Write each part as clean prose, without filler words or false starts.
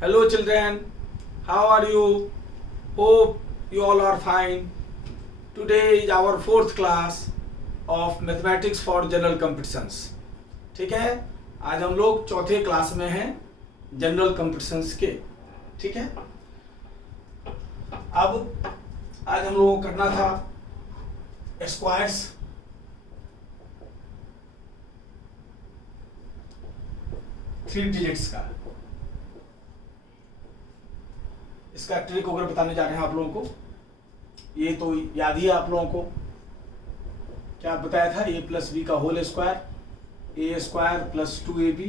Hello children, how are you? Hope you all are fine. Today is our fourth class of Mathematics for General Competitions. ठीक है, आज हम लोग चौथे class में हैं जनरल कॉम्पिटिशन्स के. ठीक है, अब आज हम लोगों को करना था स्क्वायर्स. थ्री डिजिट्स का इसका ट्रिक वगैरह बताने जा रहे हैं आप लोगों को. ये तो याद ही है आप लोगों को, क्या बताया था, ए प्लस बी का whole square, A square plus 2ab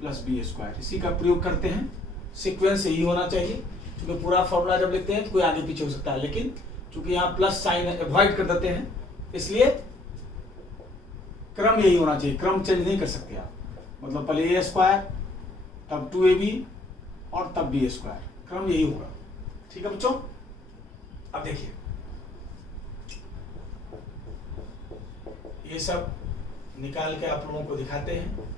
plus B square. इसी का प्रयोग करते हैं. सीक्वेंस यही होना चाहिए, क्योंकि पूरा फॉर्मूला जब लिखते हैं तो कोई आगे पीछे हो सकता है, लेकिन चूंकि यहाँ प्लस साइन अवॉइड कर देते हैं, इसलिए क्रम यही होना चाहिए. क्रम चेंज नहीं कर सकते आप. मतलब पहले ए स्क्वायर, तब 2ab और तब बी स्क्वायर. क्रम यही होगा. ठीक है बच्चों, अब देखिए ये सब निकाल के आप लोगों को दिखाते हैं.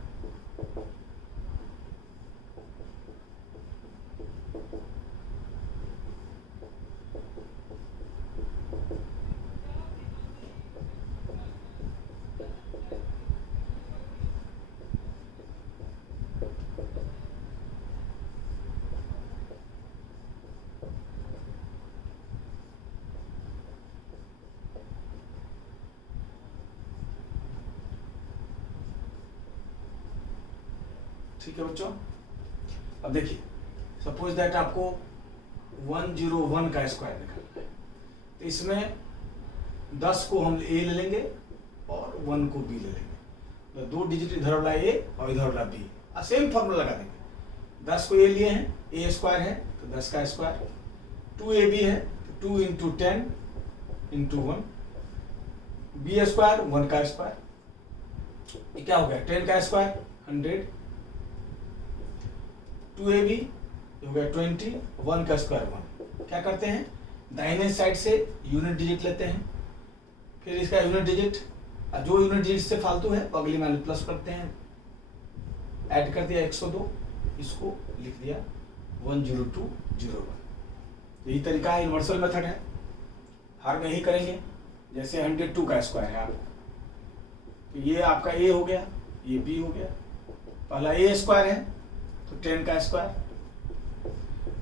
ठीक है बच्चों, अब देखिए सपोज दैट आपको 101 का स्क्वायर निकालना है, तो इसमें 10 को हम ए ले लेंगे और 1 को बी ले लेंगे. तो दो डिजिट इधर वाला ए और इधर वाला बी, सेम फॉर्मूला लगा देंगे. 10 को ए लिए हैं, ए स्क्वायर है तो 10 का स्क्वायर, 2ab है तो 2 इंटू 10 इंटू 1, बी स्क्वायर 1 का स्क्वायर, ये क्या हो गया 10 का स्क्वायर 100, 2ab हो गया 20, 1 का स्क्वायर 1. क्या करते हैं, दाहिने साइड से यूनिट डिजिट लेते हैं, फिर इसका यूनिट डिजिट, जो यूनिट डिजिट से फालतू है वो अगली में प्लस करते हैं. ऐड कर दिया 102, इसको लिख दिया 10201. यही तरीका है, यूनिवर्सल मेथड है. हर में ही करेंगे. जैसे 102 का स्क्वायर है आप, तो ये आपका ए हो गया, ये बी हो गया. पहला ए स्क्वायर है तो 10 का square,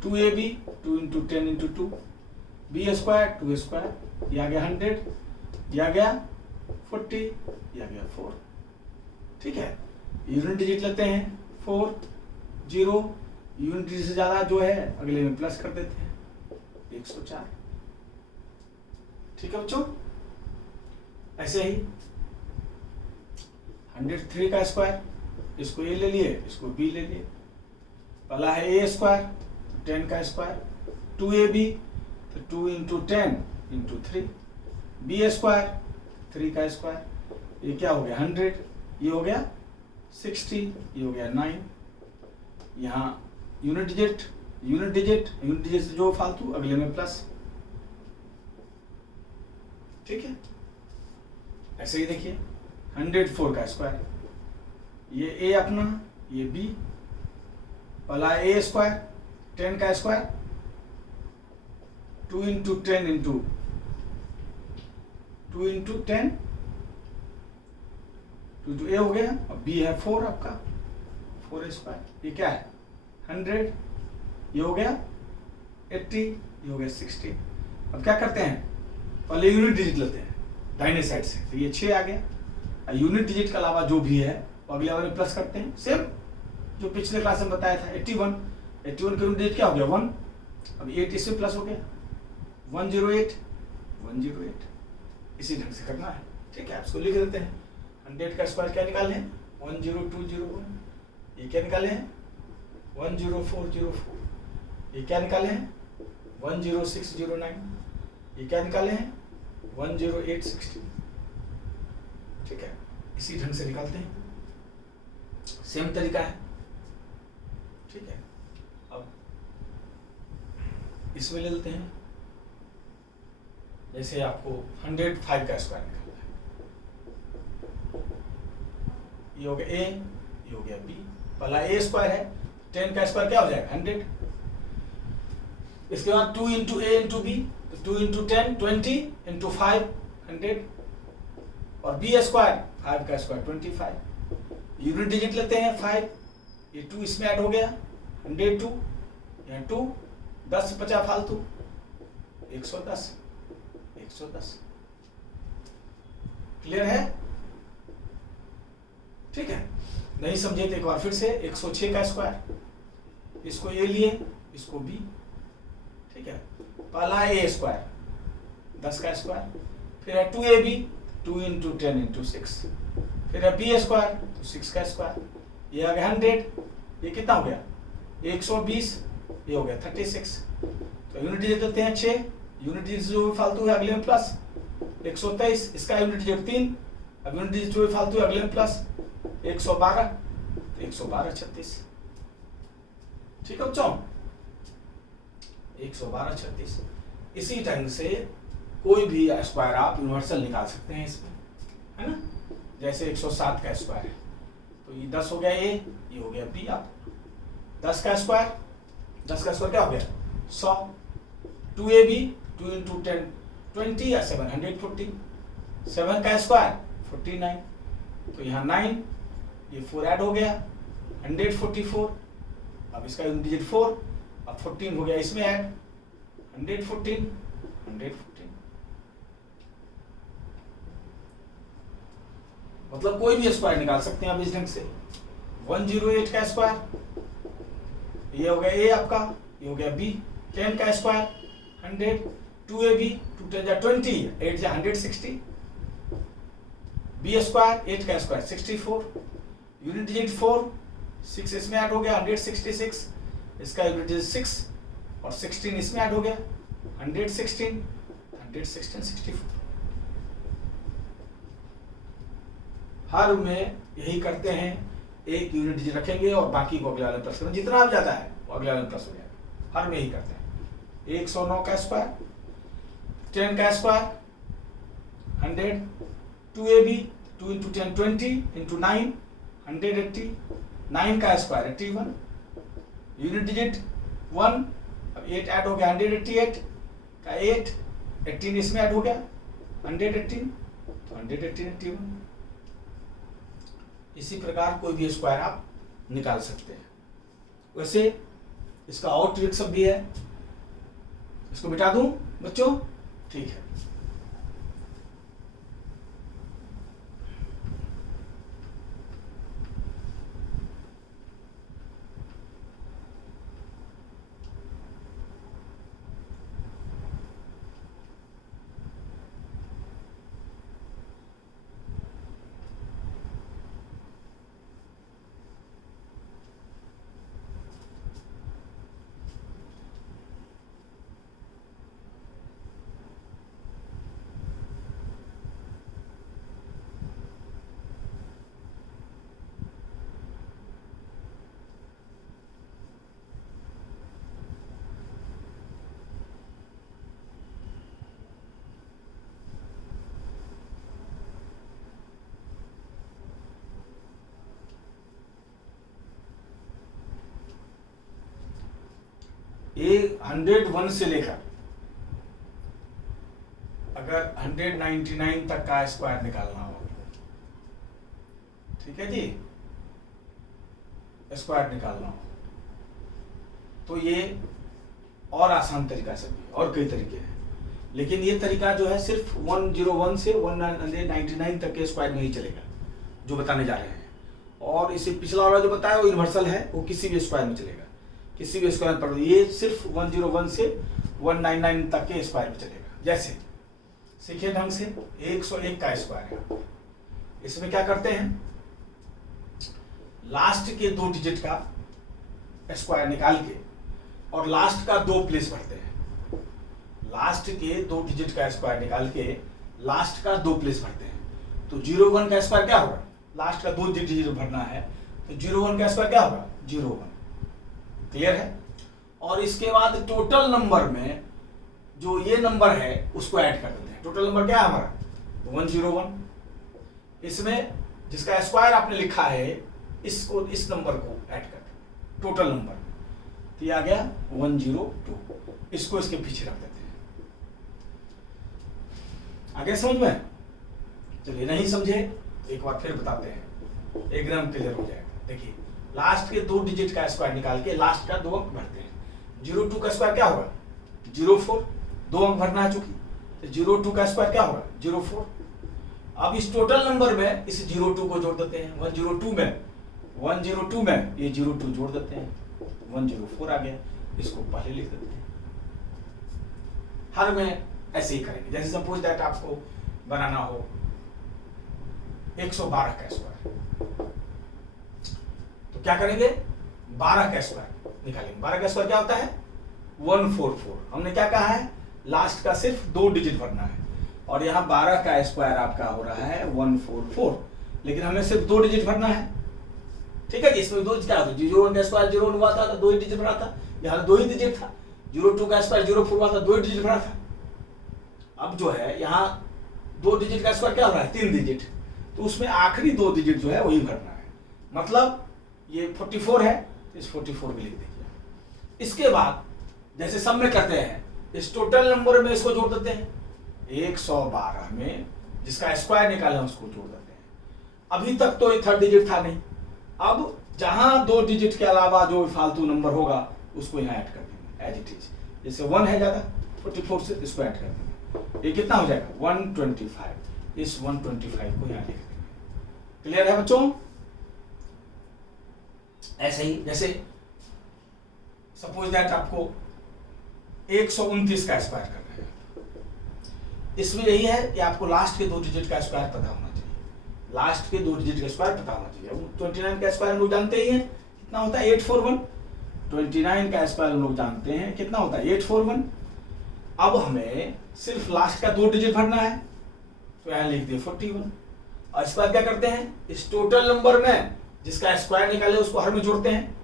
2ab 2 into 10 into 2, B square 2 square, ये आ गया 100, ये आ गया 40, ये आ गया 4. ठीक है, यूनिट डिजिट लेते हैं 4, 0, यूनिट डिजिट से ज्यादा जो है अगले में प्लस कर देते हैं 104. ठीक है बच्चों, ऐसे ही 103 का स्क्वायर, इसको ए ले लिए, इसको बी ले लिए. पहला है ए स्क्वायर तो 10 का स्क्वायर, 2ab तो 2 इंटू 10 इंटू 3, बी स्क्वायर 3 का स्क्वायर, ये क्या हो गया 100, ये हो गया 60, ये हो गया 9. यहाँ unit digit unit digit unit digit से जो फालतू अगले में प्लस. ठीक है, ऐसे ही देखिए 104 का स्क्वायर, ये ए अपना, ये बी, पहला ए स्क्वायर 10 का square, 2 into 10 into 2 into 10, 2 into A हो गया, और बी है 4 आपका 4 स्क्वायर, ये क्या है 100, ये हो गया 80, ये हो गया 60. अब क्या करते हैं, पहले यूनिट डिजिट लेते हैं दाहिने साइड से, तो ये 6 आ गया. यूनिट डिजिट के अलावा जो भी है अगले वाले प्लस करते हैं. सेम जो पिछले क्लास में बताया था 81 का यूनिट डिजिट क्या हो गया 1, अब 8 इससे प्लस हो गया 108. इसी ढंग से करना है. ठीक है, इसको लिख देते हैं. 100 का स्क्वायर क्या निकाले हैं 10201, ये क्या निकाले हैं 10404, ये क्या निकाले हैं 10609, ये क्या निकाले हैं 10860. ठीक है, इसी ढंग से निकालते हैं. सेम तरीका है. ठीक है, अब इसमें ले लेते हैं. जैसे आपको 105 का स्क्वायर निकालना है, ये हो गया ए, ये हो गया बी. पहला ए स्क्वायर है 10 का स्क्वायर क्या हो जाएगा 100। इसके बाद 2 इंटू ए इंटू बी, 2 इंटू 10 20 इंटू 5 100, और बी स्क्वायर 5 का स्क्वायर 25। यूनिट डिजिट लेते हैं 5, ये 2 इसमें ऐड हो गया 102, यहाँ 2 10 से 50 फालतू 110। क्लियर है? ठीक है, नहीं समझे तो एक बार फिर से 106 का स्क्वायर, इसको ए लिए, इसको बी। ठीक है, पहला है ए स्क्वायर 10 का स्क्वायर, फिर है 2ab 2 इंटू 10 इंटू 6, फिर है बी स्क्वायर तो 6 का स्क्वायर, ये आ गया 100, ये कितना हो गया 120, ये हो गया 36। तो यूनिट डिजिट लेते हैं 6, यूनिट डिजिट जो भी फालतू है अगले में प्लस 123, इसका यूनिट डिजिट 3, अब यूनिट डिजिट जो भी फालतू है अगले में प्लस 112, तो 112 36। ठीक है बच्चों, 112 36। इसी ढंग से कोई भी स्क्वायर आप यूनिवर्सल निकाल सकते हैं इसमें, है ना। जैसे 107 का स्क्वायर है तो ये 10 हो गया ए, ये हो गया बी। आप 10 का स्क्वायर क्या हो गया 100, 2ab 2 इंटू 10 20 या 740, 7 का स्क्वायर 49, तो यहाँ 9, ये 4 ऐड हो गया 144, अब इसका यूनिट डिजिट 4, अब 14 हो गया इसमें ऐड 114। मतलब कोई भी स्क्वायर निकाल सकते हैं आप इस ढंग से। 108 का स्क्वायर, ये हो गया ए आपका, ये हो गया बी। 10 का स्क्वायर 100, 2ab 2 10 जा 20, 8 जा 160, बी स्क्वायर 8 का स्क्वायर 64, यूनिट डिजिट 4, 6 इसमें ऐड हो गया 166, इसका यूनिट डिजिट 6 और 16 इसमें ऐड हो गया 116 64। हर में यही करते हैं, एक यूनिट डिजिट रखेंगे और बाकी को अगले वाले प्लस करेंगे, जितना आप जाता है वो अगले वाले प्लस हो जाएगा। हर में यही करते हैं। 109 का स्क्वायर, 10 का स्क्वायर 100, 2ab 2 इंटू 10 20 इंटू 9 180, 9 का स्क्वायर 81, यूनिट डिजिट 1, अब 8 ऐड हो गया 188 का 8, 18 इसमें ऐड हो गया 118, तो 118 81। इसी प्रकार कोई भी स्क्वायर आप निकाल सकते हैं। वैसे इसका और ट्रिक सब भी है, इसको मिटा दूं बच्चों? ठीक है। ये 101 से लेकर अगर 199 तक का स्क्वायर निकालना हो, ठीक है जी, स्क्वायर निकालना हो तो ये और आसान तरीका से भी, और कई तरीके हैं, लेकिन ये तरीका जो है सिर्फ 101 से 199 तक के स्क्वायर में ही चलेगा जो बताने जा रहे हैं। और इसे पिछला वाला जो बताया वो यूनिवर्सल है, वो किसी भी स्क्वायर में चलेगा, किसी भी स्क्वायर पर। ये सिर्फ 101 से 199 तक के स्क्वायर में चलेगा। जैसे सीखे ढंग से 101 का स्क्वायर है, इसमें क्या करते हैं, लास्ट के 2 डिजिट का स्क्वायर निकाल के और लास्ट का 2 प्लेस भरते हैं। लास्ट के 2 डिजिट का स्क्वायर निकाल के लास्ट का 2 प्लेस भरते हैं। तो 01 का स्क्वायर क्या होगा, लास्ट का 2 डिजिट भरना है तो 01 का स्क्वायर क्या होगा 01। क्लियर है? और इसके बाद टोटल नंबर में जो ये नंबर है उसको ऐड कर देते हैं। टोटल नंबर क्या है हमारा 101। इसमें जिसका स्क्वायर आपने लिखा है इसको, इस नंबर को ऐड कर दें। टोटल नंबर, तो ये आ गया 102। इसको इसके पीछे रख देते हैं। आगे समझ में? चलिए नहीं समझे एक बार फिर बताते हैं, एकदम क्लियर हो जाएगा। देखिए लास्ट के 2 डिजिट का स्क्वायर निकाल के लास्ट का 2 अंक भरते हैं। 02 का स्क्वायर क्या होगा? 04, 2 अंक भरना है चूंकि, तो 02 का स्क्वायर क्या होगा? 04। अब इस टोटल नंबर में इस 02 को जोड़ देते हैं। 102 में ये 02 जोड़ देते हैं, 104 आ गया। इसको पहले लिख देते हैं। हर में ऐसे ही करेंगे। जैसे सपोज दैट आपको बनाना हो 112 का स्क्वायर, तो क्या करेंगे? 12 का स्क्वायर निकालेंगे। 12 का स्क्वायर क्या होता है? 144। हमने क्या कहा है? लास्ट का सिर्फ 2 डिजिट भरना है, और यहाँ 12 का स्क्वायर आपका हो रहा है 144, लेकिन हमें सिर्फ 2 डिजिट भरना है। ठीक है, इसमें 2 क्या होता है? 01 का स्क्वायर 01 हुआ था तो 2 ही डिजिट भरा था, यहाँ 2 ही डिजिट था। 02 का स्क्वायर 04 हुआ था, 2 ही डिजिट भरा था। अब जो है यहाँ 2 डिजिट का स्क्वायर क्या हो रहा है? 3 डिजिट, तो उसमें आखिरी 2 डिजिट जो है वही भरना है। मतलब ये 44 है, इस 44 भी लिख दीजिए। इसके बाद जैसे सब में करते हैं, इस टोटल नंबर में इसको जोड़ देते हैं। 112 में जिसका स्क्वायर निकाले उसको जोड़ देते हैं। अभी तक तो ये 3rd डिजिट था नहीं, अब जहां 2 डिजिट के अलावा जो फालतू नंबर होगा उसको यहाँ ऐड कर देंगे एज इट इज। जैसे 1 है ज्यादा 44 से, इसको ऐड कर देंगे। ये कितना हो जाएगा? 125। इस 125 को यहाँ लिख देंगे। क्लियर है बच्चों? ऐसे ही जैसे सपोज दैट आपको 129 का स्क्वायर करना है, इसमें यही है कि आपको लास्ट के 2 डिजिट का स्क्वायर पता होना चाहिए। लास्ट के 2 डिजिट का स्क्वायर पता होना चाहिए। 29 का स्क्वायर हम लोग जानते ही हैं कितना होता है? 841। 29 का स्क्वायर हम लोग जानते हैं कितना होता है? 841। अब हमें सिर्फ लास्ट का 2 डिजिट भरना है, तो यहाँ लिख दिए 41। और इसके बाद क्या करते हैं? इस टोटल नंबर में जिसका स्क्वायर निकाले उसको हर में जोड़ते हैं।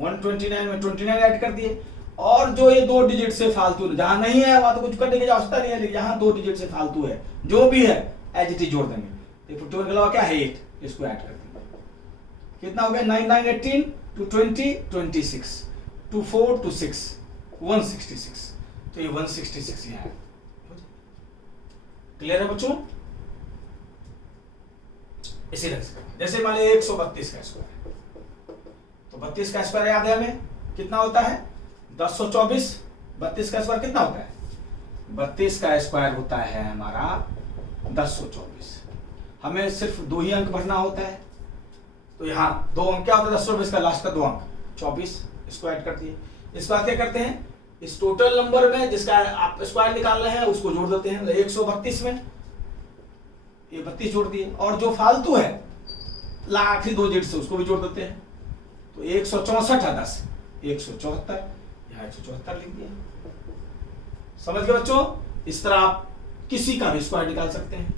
129 में 29 ऐड कर दिए, और जो ये 2 डिजिट से फालतू जहां नहीं है वहां तो कुछ करने की आवश्यकता नहीं है, लेकिन यहाँ 2 डिजिट से फालतू है जो भी है एज इट इज जोड़ देंगे। 41 के अलावा क्या है? 8, इसको ऐड कर देंगे। कितना हो गया? 9 9 18 2 20 26 2 4 2 6 166। तो ये 166 यहाँ है। क्लियर है बच्चों? इसी तरह से जैसे मान लीजिए 132 का स्क्वायर, तो 32 का स्क्वायर याद है हमें कितना होता है? 1024। 32 का स्क्वायर कितना होता है? 32 का स्क्वायर होता है हमारा 1024। हमें सिर्फ 2 ही अंक भरना होता है, तो यहाँ 2 अंक क्या होता है? 1024 का लास्ट का 2 अंक 24, इसको ऐड कर दिए। इस बार क्या करते हैं? इस टोटल नंबर में जिसका आप स्क्वायर निकाल रहे हैं उसको जोड़ देते हैं। 132 में ये 32 जोड़ दिए, और जो फालतू है आखिरी 2 डिजिट से उसको भी जोड़ देते हैं। तो 164 है 10, 174, यहाँ 174 लिख दिया। समझ गए बच्चों? इस तरह आप किसी का भी स्क्वायर निकाल सकते हैं।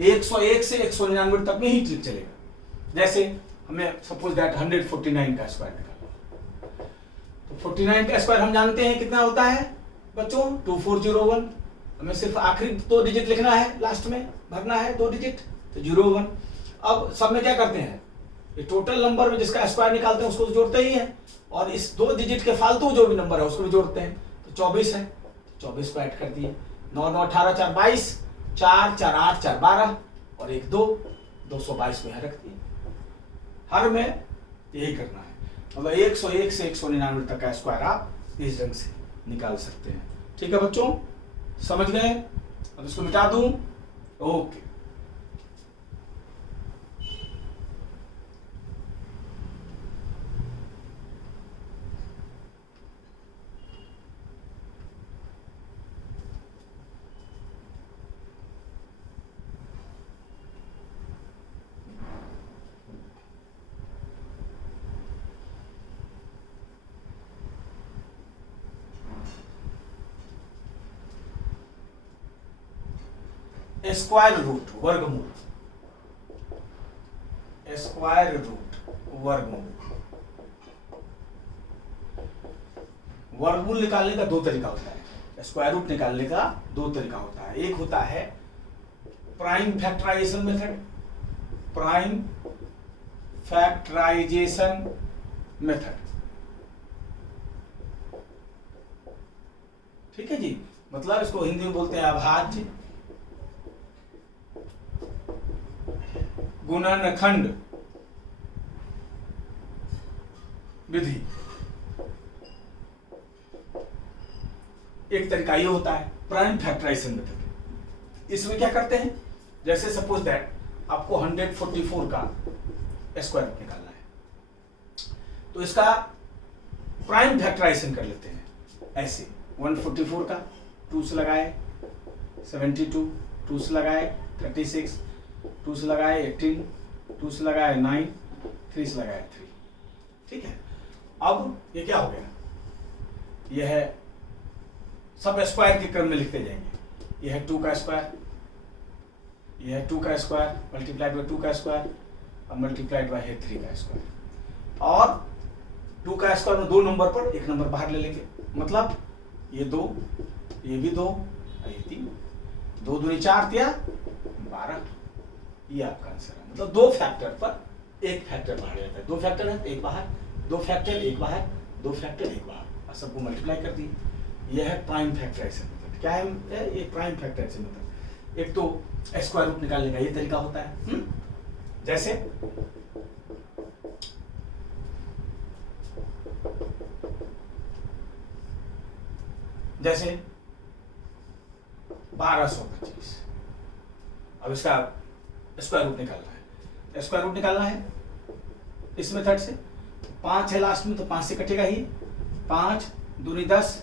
101 से 199 तक में ही ट्रिक चलेगा। जैसे हमें सपोज दैट 149 का स्क्वायर निकालना, तो 49 का स्क्वायर हम जानते हैं कितना होता है बच्चों? 2401। हमें सिर्फ आखिरी 2 डिजिट लिखना है, लास्ट में भरना है 2 डिजिट, तो 01। अब सब में क्या करते हैं? ये टोटल नंबर में जिसका स्क्वायर निकालते हैं उसको तो जोड़ते ही हैं, और इस 2 डिजिट के फालतू जो भी नंबर है उसको भी जोड़ते हैं। तो 24 है, 24 को ऐड कर दिए। 9 9 18 4 22 4 4 8 4 12 और 1 2 222 को यहाँ रख दिए। हर में यही करना है। मतलब 101 से 199 तक का स्क्वायर आप इस ढंग से निकाल सकते हैं। ठीक है बच्चों, समझ गए? अब इसको मिटा दूं। ओके, स्क्वायर रूट वर्गमूल, स्क्वायर रूट वर्गमूल। वर्गमूल निकालने का 2 तरीका होता है। स्क्वायर रूट निकालने का 2 तरीका होता है। एक होता है prime factorization method, prime factorization method, ठीक है जी, मतलब इसको हिंदी में बोलते हैं अभाज्य गुणनखंड विधि। एक तरीका ये होता है प्राइम फैक्टराइजेशन मेथड। इसमें क्या करते हैं, जैसे सपोज दैट आपको 144 का स्क्वायर रूट निकालना है, तो इसका प्राइम फैक्टराइजेशन कर लेते हैं ऐसे। 144 का 2 से लगाए 72, 2 से लगाए 36, 2 से लगाए 18, 2 से लगाए 9, 3 से लगाए 3। ठीक है, अब ये क्या हो गया, यह है सब स्क्वायर के क्रम में लिखते जाएंगे। यह है 2 का स्क्वायर, यह है 2 का स्क्वायर मल्टीप्लाइड बाय 2 का स्क्वायर और मल्टीप्लाइड बाय है 3 का स्क्वायर। और 2 का स्क्वायर में 2 नंबर पर 1 नंबर बाहर ले लेंगे, मतलब ये 2, ये भी 2, ये 3, 2 दूनी 4 दिया 12। ये आपका आंसर है। मतलब 2 फैक्टर पर 1 फैक्टर बाहर जाता है। 2 फैक्टर है तो 1 बाहर, 2 फैक्टर 1 बाहर, 2 फैक्टर 1 बाहर, और सबको मल्टीप्लाई कर दी। यह है प्राइम फैक्टराइजेशन मेथड। क्या है ये प्राइम फैक्टराइजेशन मेथड। एक तो स्क्वायर रूट निकालने का ये तरीका होता है, जैसे जैसे 1225। अब इसका स्क्वायर रूट निकालना है। स्क्वायर रूट निकालना है इस मेथड से। 5 है लास्ट में तो 5 से कटेगा ही। 5 दूनी 10,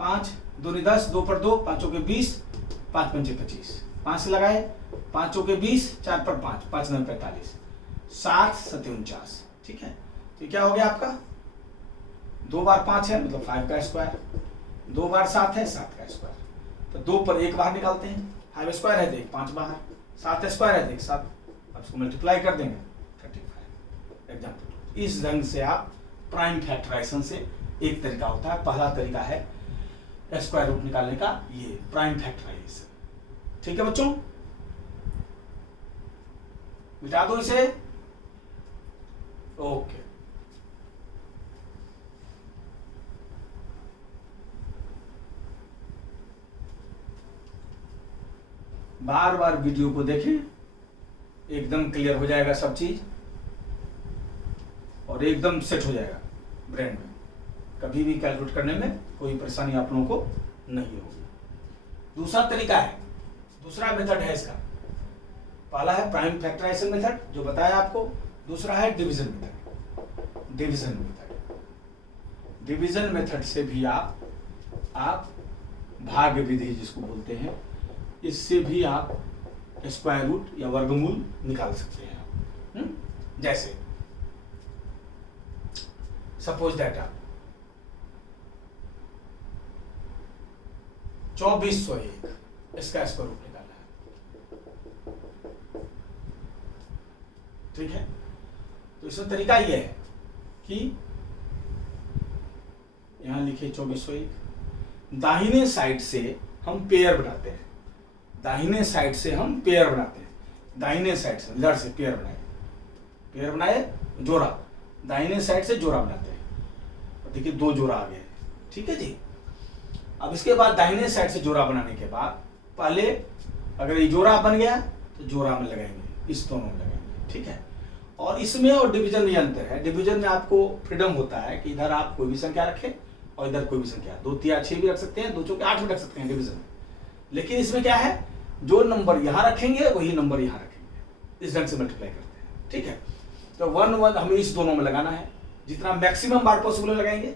5 दूनी 10, 2 पर 2, 5 के 20, 5 पंचे 25। 5 से लगाए 5 के 20, 4 पर 5, 5 9 45, 7 7 49। ठीक है, तो क्या हो गया आपका 2 बार 5 है मतलब 5 का स्क्वायर, 2 बार 7 है 7 का स्क्वायर, तो 2 पर 1 बाहर निकालते हैं। 5 स्क्वायर है तो 1 5 बाहर, 7 स्क्वायर है तो 1 7, अब इसको मल्टीप्लाई कर देंगे 35। एग्जाम्पल, इस ढंग से आप प्राइम फैक्टराइजेशन से एक तरीका होता है। पहला तरीका है स्क्वायर रूट निकालने का, ये प्राइम फैक्टराइजेशन। ठीक है बच्चों, मिटा दो इसे। ओके, बार बार वीडियो को देखें, एकदम क्लियर हो जाएगा सब चीज और एकदम सेट हो जाएगा ब्रेन में। कभी भी कैलकुलेट करने में कोई परेशानी आप लोगों को नहीं होगी। दूसरा तरीका है, दूसरा मेथड है इसका। पहला है प्राइम फैक्टराइजेशन मेथड जो बताया आपको, दूसरा है division method. Division method, division method से भी आप भाग विधि जिसको बोलते हैं, इससे भी आप स्क्वायर रूट या वर्गमूल निकाल सकते हैं। जैसे सपोज दैट आप 2401 इसका स्क्वायर रूट निकालना है। ठीक है, तो इसका तरीका यह है कि यहां लिखे 2401, दाहिने साइड से हम पेयर बनाते हैं। दाहिने साइड से हम पेयर बनाते हैं। दाहिने साइड से इधर से पेयर बनाए जोड़ा, दाहिने साइड से जोड़ा बनाते हैं। देखिए 2 जोड़ा आ गए। ठीक है जी, अब इसके बाद दाहिने साइड से जोड़ा बनाने के बाद पहले अगर ये जोड़ा बन गया तो जोड़ा में लगाएंगे, इस दोनों में लगाएंगे। ठीक है, और इसमें और डिवीजन में अंतर है। डिवीजन में आपको फ्रीडम होता है कि इधर आप कोई भी संख्या रखें और इधर कोई भी संख्या, 2 3 6 भी रख सकते हैं, 2 चौके 8 भी रख सकते हैं डिवीजन में। लेकिन इसमें क्या है, जो नंबर यहां रखेंगे वही नंबर यहां रखेंगे, इस ढंग से मल्टीप्लाई करते हैं। ठीक है, तो 1 1 हमें इस दोनों में लगाना है, जितना मैक्सिमम बार पॉसिबल लगाएंगे।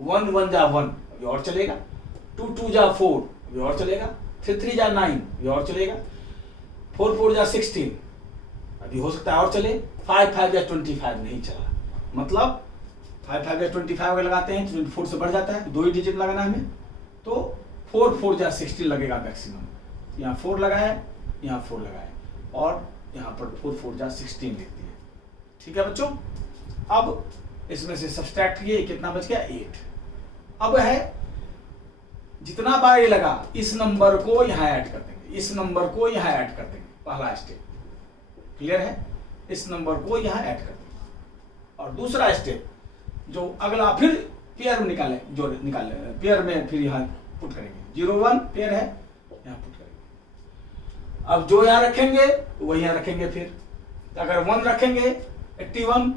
1 1 जा 1 अभी और चलेगा, 2 2 जा 4 अभी और चलेगा, 3 3 जा 9 अभी और चलेगा, 4 4 जा 16 अभी हो सकता है और चले, 5 5 जा 25 नहीं चला। मतलब 5 5 जा 25 अगर लगाते हैं तो 24 से बढ़ जाता है, 2 ही डिजिट लगाना है हमें, तो 4 4 जा 16 लगेगा मैक्सिमम। यहाँ 4 लगाए, यहाँ 4 लगाए और यहाँ पर 4 4 जा 16 लिख दिए। ठीक है बच्चों, अब इसमें से सब्सट्रैक्ट किए, कितना बच गया 8। अब है जितना बार ये लगा इस नंबर को यहाँ ऐड कर देंगे, इस नंबर को यहाँ ऐड कर देंगे। पहला स्टेप क्लियर है, इस नंबर को यहाँ ऐड कर देंगे। और दूसरा स्टेप जो अगला फिर पेयर में निकाले, जो निकाले पेयर में फिर यहाँ पुट करेंगे, 0 1 पेयर है यहाँ पुट करेंगे। अब जो यहाँ रखेंगे वो यहाँ रखेंगे। फिर अगर 1 रखेंगे 81,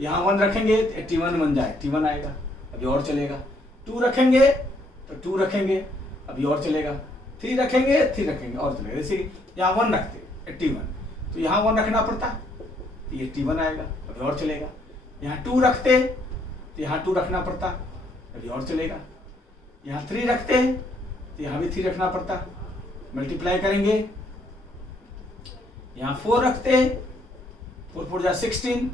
यहाँ 1 रखेंगे तो 81 बन जाए, 81 आएगा, अभी और चलेगा। 2 रखेंगे तो 2 रखेंगे, अभी और चलेगा। 3 रखेंगे 3 रखेंगे और चलेगा। जैसे यहाँ 1 रखते 81 तो यहाँ 1 रखना पड़ता, तो ये 81 आएगा, अभी और चलेगा। यहाँ 2 रखते तो यहाँ 2 रखना पड़ता, अभी और चलेगा। यहाँ 3 रखते तो यहाँ भी 3 रखना पड़ता, मल्टीप्लाई करेंगे। यहाँ 4 रखते, 4 4 जा 16,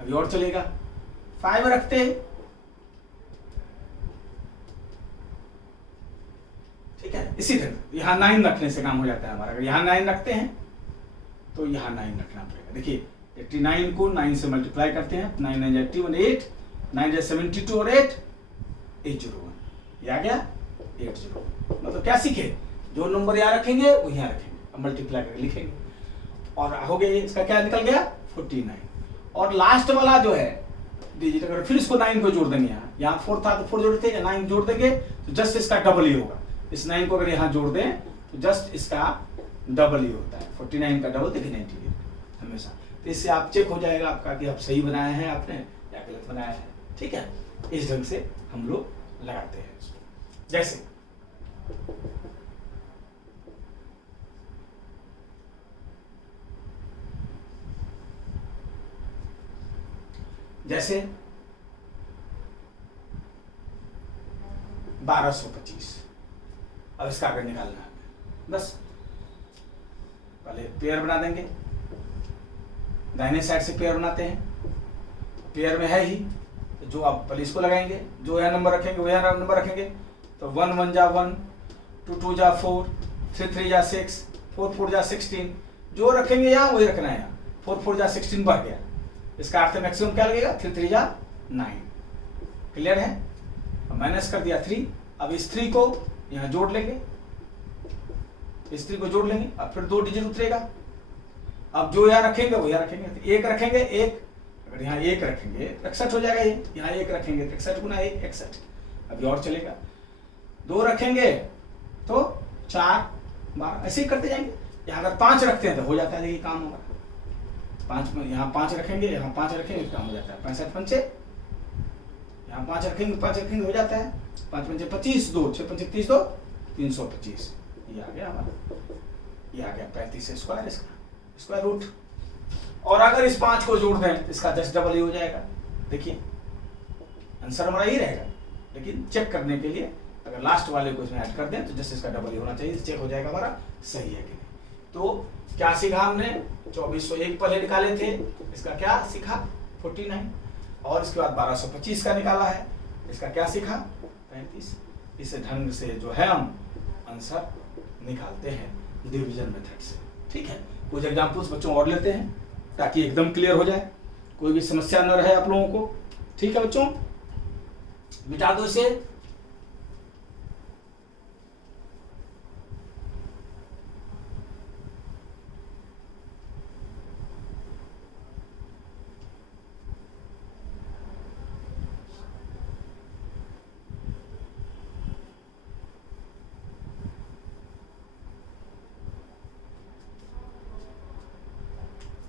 अभी और चलेगा। 5 रखते, ठीक है। इसी तरह यहाँ 9 रखने से काम हो जाता है हमारा। अगर यहाँ 9 रखते हैं तो यहाँ 9 रखना पड़ेगा। देखिए 89 को 9 से मल्टीप्लाई करते हैं, 9 9 जा 81, 8 9 जा 72 और 8 801, ये आ गया 80। मतलब क्या सीखे, जो नंबर यहाँ रखेंगे वो यहाँ रखेंगे, अब मल्टीप्लाई करके लिखेंगे और हो गया। इसका क्या निकल गया 49। और लास्ट वाला जो है डिजिट, अगर फिर इसको 9 को जोड़ देंगे, यहाँ 4 था तो 4 जोड़ते हैं, 9 जोड़ देंगे तो जस्ट इसका डबल ही होगा। इस 9 को अगर यहाँ जोड़ दें तो जस्ट इसका डबल ही होता है। 49 का डबल देखिए 98 हमेशा। तो इससे आप चेक हो जाएगा आपका कि आप सही बनाए हैं आपने या गलत बनाया है, ठीक है। इस ढंग से हम लोग लगाते हैं इसको। जैसे जैसे 1225, अब इसका आगे निकालना है। बस पहले पेयर बना देंगे, दाहिने साइड से पेयर बनाते हैं, पेयर में है ही तो जो आप पहले इसको लगाएंगे, जो यहाँ नंबर रखेंगे वो यहाँ नंबर रखेंगे। तो 1 1 जा 1, 2 2 जा 4, 3 3 जा 6, 4 4 जा 16, जो रखेंगे यहाँ वही रखना है। यहाँ 4 4 जा 16 बढ़ गया, इसका अर्थ मैक्सिमम क्या लगेगा 3 3 जा 9। क्लियर है। माइनस कर दिया 3, अब इस 3 को यहाँ जोड़ लेंगे, इस 3 को जोड़ लेंगे, अब फिर 2 डिजिट उतरेगा। अब जो यहाँ रखेंगे वो यहाँ रखेंगे, तो 1 रखेंगे 1, अगर यहाँ 1 रखेंगे 61 हो जाएगा। ये यहाँ 1 रखेंगे 61 गुना 1 61, अभी और चलेगा। 2 रखेंगे तो 4 12, ऐसे ही करते जाएंगे। यहाँ अगर 5 रखते हैं तो हो जाता है, देखिए काम होगा। 5 यहाँ 5 रखेंगे, यहाँ 5 रखेंगे, काम हो जाता है। 65 पंचे, यहाँ 5 रखेंगे 5 रखेंगे हो जाता है। 5 पंचे 25, 2 6 पंचे 30, 2 325, ये आ गया हमारा, ये आ गया 35 स्क्वायर, इसका स्क्वायर रूट। और अगर इस 5 को जोड़ दें इसका जस्ट डबल ही हो जाएगा। देखिए आंसर हमारा ही रहेगा, लेकिन चेक करने के लिए अगर लास्ट वाले को इसमें ऐड कर दें तो जस्ट इसका डबल ही होना चाहिए, चेक हो जाएगा हमारा सही है कि नहीं। तो क्या सीखा हमने, 2401 पहले निकाले थे, इसका क्या सीखा 49, और इसके बाद 1225 का निकाला है, इसका क्या सीखा 35। इस ढंग से जो है हम आंसर निकालते हैं डिवीजन मेथड से, ठीक है। कुछ एग्जाम्पल्स बच्चों और लेते हैं ताकि एकदम क्लियर हो जाए, कोई भी समस्या न रहे आप लोगों को, ठीक है बच्चों। मिटा दो इसे।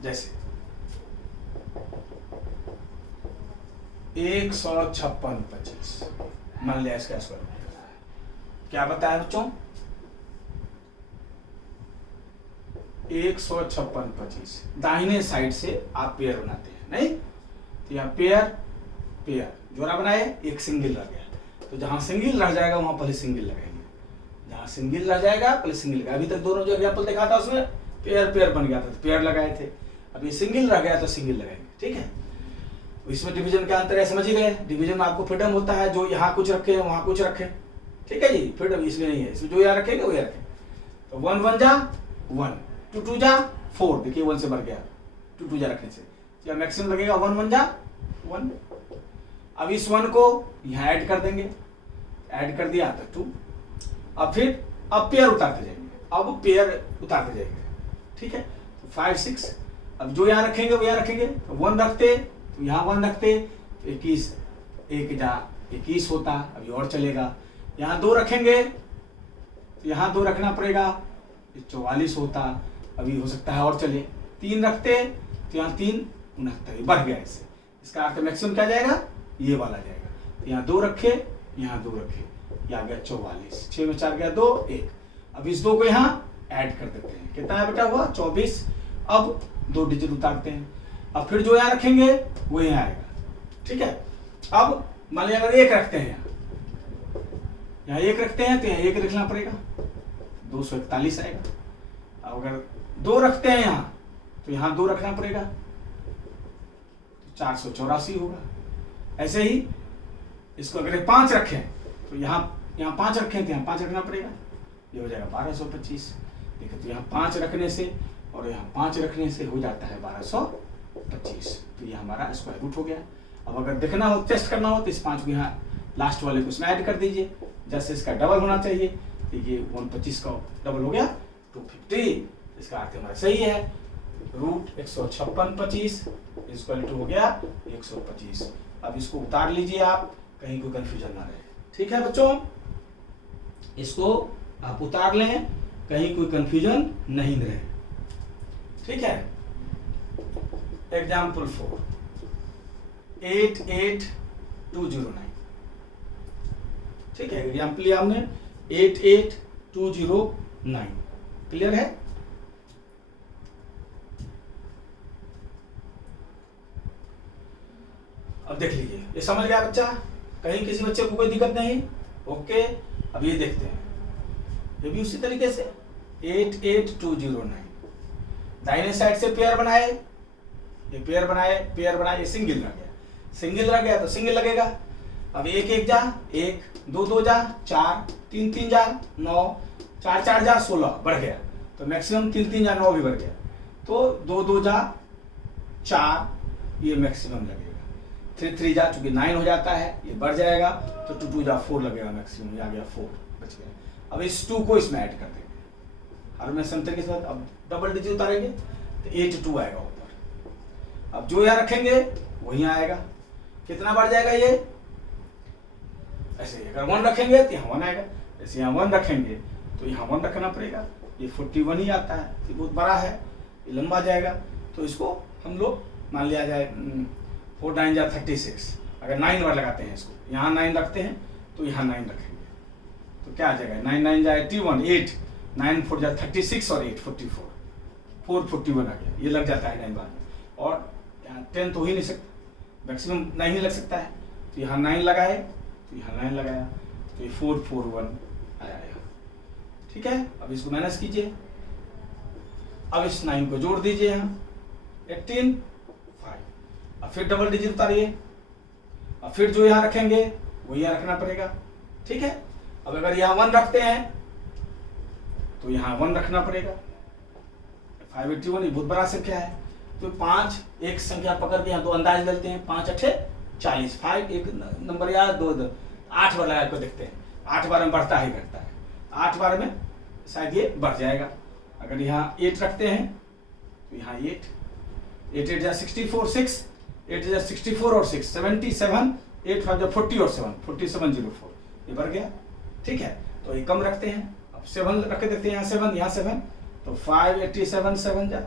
जैसे 156.25 मान लिया, इसका स्क्वायर क्या बताया बच्चों 156.25। दाहिने साइड से आप पेयर बनाते हैं, नहीं तो यहाँ पेयर पेयर जोड़ा बनाए, एक सिंगल रह गया, तो जहां सिंगल रह जाएगा वहां पहले सिंगल लगाएंगे, जहां सिंगल रह जाएगा पहले सिंगल लगाएंगे। अभी तक दोनों जो एग्जाम्पल देखा था उसमें पेयर पेयर बन गया था तो पेयर लगाए थे, अभी सिंगल रह गया तो सिंगल लगाएंगे, ठीक है। इसमें डिवीजन का अंतर है, समझ ही गए। डिवीजन में आपको फ्रीडम होता है, जो यहाँ कुछ रखे वहां कुछ रखे, ठीक है जी, फ्रीडम इसमें नहीं है, इसमें जो यहाँ रखेंगे वो यहाँ रखेंगे। तो 1 1 जा 1, 2 2 जा 4, देखिए 1 से बढ़ गया, 2 2 जा रखने से या मैक्सिमम लगेगा 1 1 जा 1। अब इस 1 को यहाँ ऐड कर देंगे, ऐड कर दिया तो 2। अब फिर अब पेयर उतारते जाएंगे, अब पेयर उतारते जाएंगे, ठीक है। 5 6, अब जो यहाँ रखेंगे वो यहाँ रखेंगे, तो 1 रखते तो यहाँ 1 रखते, 21 1 जा 21 होता, अभी और चलेगा। यहाँ 2 रखेंगे तो यहाँ 2 रखना पड़ेगा, 44 होता, अभी हो सकता है और चले। 3 रखते तो यहाँ 3 69 बढ़ गया इससे, इसका अर्थ मैक्सिमम क्या जाएगा, ये वाला जाएगा। यहाँ 2 रखे, यहाँ 2 रखे, ये आ गया 44, 6 में 4 गया 2 1। अब इस 2 को यहाँ ऐड कर देते हैं, कितना है बेटा हुआ 24। अब 2 डिजिट उतारते हैं, अब फिर जो यहाँ रखेंगे वो यहाँ आएगा, ठीक है। अब मान लिया अगर 1 रखते हैं, यहाँ 1 रखते हैं तो यहाँ 1 लिखना पड़ेगा, 241 आएगा। अब अगर 2 रखते हैं यहाँ तो यहाँ 2 रखना पड़ेगा, तो 484 होगा। ऐसे ही इसको अगर 5 रखें तो यहाँ 5 रखें तो यहाँ 5 रखना पड़ेगा, ये हो जाएगा 1225। देखिए तो यहाँ 5 रखने से और यहाँ 5 रखने से हो जाता है 1225, तो ये हमारा स्क्वायर रूट हो गया। अब अगर देखना हो, टेस्ट करना हो तो इस 5 को यहाँ लास्ट वाले को इसमें ऐड कर दीजिए, जैसे इसका डबल होना चाहिए, तो ये 125 का डबल हो गया 250, इसका अर्थ हमारा सही है। रूट 156 25 इक्वल टू हो गया 125। अब इसको उतार लीजिए आप, कहीं कोई कंफ्यूजन ना रहे, ठीक है बच्चों, इसको आप उतार लें, कहीं कोई कंफ्यूजन नहीं रहे, ठीक है। एग्जाम्पल 4 88209, ठीक है, एग्जाम्पल लिया हमने 88209, क्लियर है। अब देख लीजिए, ये समझ गया बच्चा, कहीं किसी बच्चे को कोई दिक्कत नहीं, ओके। अब ये देखते हैं, ये भी उसी तरीके से 88209, दाहिने साइड से पेयर बनाए, ये पेयर बनाए, सिंगल रह गया, सिंगल रह गया तो सिंगल लगेगा। अब 1 1 जा 1, 2 2 जा 4, 3 3 जा 9, 4 4 जा 16 बढ़ गया, तो मैक्सिमम 3 3 जा 9 भी बढ़ गया, तो 2 2 जा 4, ये मैक्सिमम लगेगा। 3 3 जा चूंकि 9 हो जाता है, ये बढ़ जाएगा, तो 2 2 जा 4 लगेगा मैक्सिमम, ये आ गया 4 बच गया। अब इस 2 को इसमें ऐड कर देंगे, हर में सम तरीके से। अब डबल डिजिट उतारेंगे तो 82 आएगा ऊपर, अब जो यहाँ रखेंगे वही आएगा, कितना बढ़ जाएगा ये, ऐसे अगर 1 रखेंगे तो यहाँ 1 आएगा, ऐसे यहाँ 1 रखेंगे तो यहाँ 1 रखना पड़ेगा, ये 41 ही आता है, तो बहुत बड़ा है, ये लंबा जाएगा, तो इसको हम लोग मान लिया जाए 4 9 जा 36, अगर 9 बार लगाते हैं इसको, यहाँ 9 रखते हैं तो यहाँ 9 रखेंगे, तो क्या आ जाएगा 9 9 जा 81, 8 9 4 जा 36 और 8 44, 441 आ गया, ये लग जाता है 9 बार में, और यहाँ 10 तो हो ही नहीं सकता, मैक्सिमम 9 ही लग सकता है, तो यहाँ 9 लगाए तो यहाँ 9 लगाया, तो ये 441 आया, ठीक है। अब इसको माइनस कीजिए, अब इस 9 को जोड़ दीजिए यहाँ 18 5, अब फिर डबल डिजिट उतारिए, अब फिर जो यहाँ रखेंगे वो यहाँ रखना पड़ेगा, ठीक है। अब अगर यहाँ 1 रखते हैं तो यहाँ 1 रखना पड़ेगा, 581 ये बहुत बड़ा संख्या है, तो 5 एक संख्या पकड़ के यहाँ तो अंदाज लेते हैं, 5 8 40, 5 एक नंबर या 2 2 8 बार लगा कर देखते हैं, 8 बार में बढ़ता ही घटता है, 8 बार में शायद ये बढ़ जाएगा। अगर यहाँ 8 रखते हैं तो यहाँ 8 8 8 जा 64 6, 8 जा 64 और 6 77, 8 5 जा 40 और 7 4704, ये बढ़ गया, ठीक है। तो ये कम रखते हैं, अब 7 रख के देखते हैं, यहाँ 7 तो 587 7 जा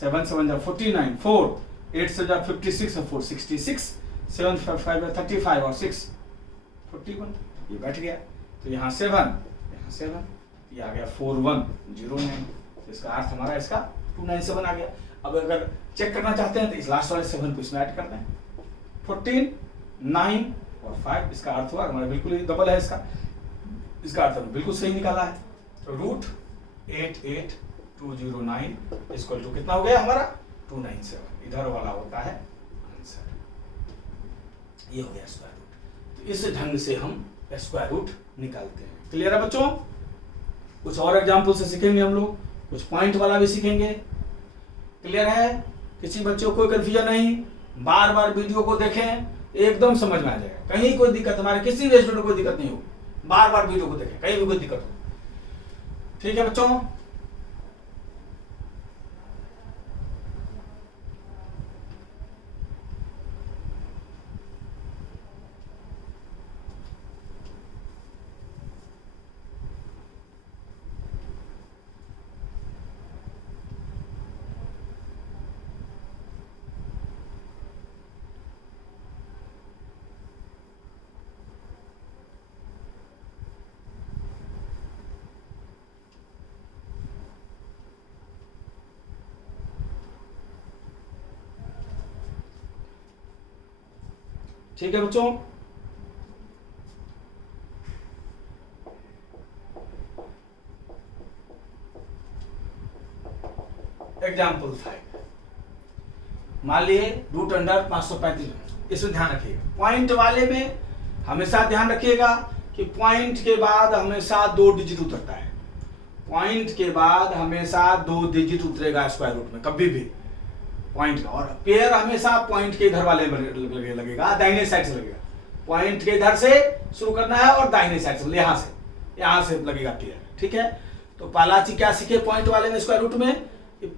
7 7 जा 49, 4 8 से जा 56 और 4 66, 7 5 5 जा 35 और 6 41, ये बैठ गया, तो यहाँ 7 यहाँ 7, ये आ गया 4109, तो इसका अर्थ हमारा इसका 297 आ गया। अब अगर चेक करना चाहते हैं तो इस लास्ट वाले 7 को इसमें ऐड कर दें, 14 9 और 5, इसका अर्थ हुआ हमारा बिल्कुल ही डबल है, इसका अर्थ हमने बिल्कुल सही निकाला है। तो रूट 88209 इक्वल टू कितना हो गया हमारा 297, इधर वाला होता है आंसर, ये हो गया स्क्वायर रूट। तो इस ढंग से हम स्क्वायर रूट निकालते हैं। क्लियर है बच्चों? कुछ और एग्जाम्पल से सीखेंगे हम लोग, कुछ पॉइंट वाला भी सीखेंगे। क्लियर है? किसी बच्चों को कोई कंफ्यूजन नहीं, बार बार वीडियो को देखें, एकदम समझ में आ जाएगा, कहीं कोई दिक्कत हमारे किसी भी स्टूडेंट को कोई दिक्कत नहीं होगी, बार बार वीडियो को देखें, कहीं भी कोई दिक्कत हो। ठीक है बच्चों? ठीक है बच्चों। एग्जाम्पल 5, मान लिए रूट अंडर 535, इसमें ध्यान रखिएगा। पॉइंट वाले में हमेशा ध्यान रखिएगा कि पॉइंट के बाद हमेशा 2 डिजिट उतरता है। पॉइंट के बाद हमेशा 2 डिजिट उतरेगा स्क्वायर रूट में, कभी भी पॉइंट का। और पेयर हमेशा पॉइंट के इधर वाले में लगेगा, दाहिने साइड से लगेगा। पॉइंट के इधर से शुरू करना है और दाहिने साइड से, यहाँ से लगेगा पेयर, ठीक है। तो पहला चीज क्या सीखे पॉइंट वाले में स्क्वायर रूट में,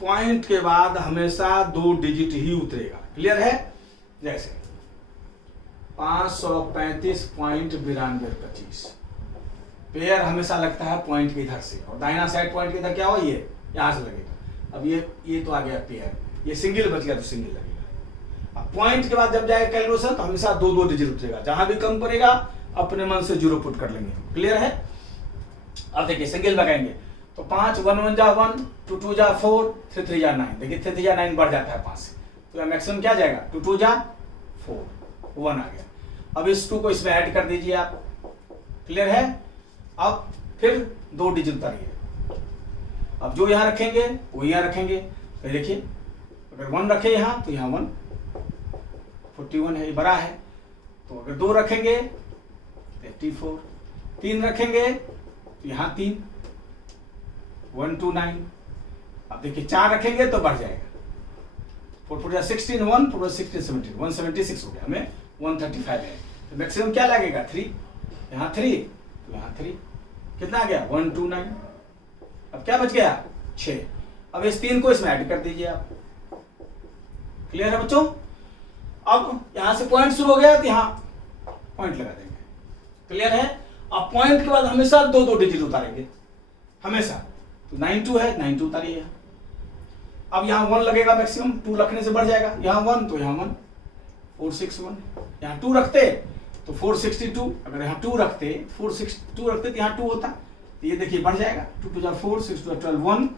पॉइंट के बाद हमेशा 2 डिजिट ही उतरेगा। क्लियर है? जैसे 535.9225 पेयर हमेशा लगता है पॉइंट के इधर से, और दाहिना साइड पॉइंट के इधर क्या हो, ये यहां से लगेगा। अब ये तो आ गया पेयर, ये सिंगल बच गया तो सिंगल लगेगा। अब पॉइंट के बाद जब जाएगा कैलकुलेशन तो हमेशा 2 डिजिट उतरेगा, जहां भी कम पड़ेगा अपने मन से 0 पुट कर लेंगे। क्लियर है? अब देखिए सिंगल लगाएंगे तो 5 1 1 जा 1, 2 2 जा 4, 3 3 जा 9। देखिए 3 3 जा 9 बढ़ जाता है 5 से, तो मैक्सिमम क्या जाएगा 2 2 जा 4, 1 आ गया। अब इस 2 को इसमें ऐड कर दीजिए आप। क्लियर है? अब फिर 2 डिजिट उतारिए। अब जो यहां रखेंगे वो यहां रखेंगे। तो देखिए अगर 1 रखे यहां तो यहां 1, 41 है, ये बड़ा है। तो अगर 2 रखेंगे 34, 3 रखेंगे तो यहां 3, 1 2 9। अब देखिए 4 रखेंगे तो बढ़ जाएगा, 4 4 16, 1 4 16 17, 176 हो गया, हमें 135 है। तो मैक्सिमम क्या लगेगा 3, यहाँ 3 तो यहाँ 3, कितना आ गया 1 2 9। अब क्या बच गया 6। अब इस 3 को इसमें ऐड कर दीजिए आप। क्लियर है बच्चों? अब यहां से पॉइंट शुरू हो गया तो यहाँ पॉइंट लगा देंगे। क्लियर है? अब पॉइंट के बाद हमेशा 2 डिजिट उतारेंगे हमेशा। तो 9 2 है, 9 2 उतारिए। अब यहाँ 1 लगेगा मैक्सिमम, 2 रखने से बढ़ जाएगा। यहाँ 1 तो यहाँ 1, 4 6 1। यहाँ 2 रखते तो 462, अगर यहाँ 2 रखते 462 रखते तो यहाँ 2 होता। तो ये देखिए बढ़ जाएगा, 2 2 जा 4, 6 2 12, 1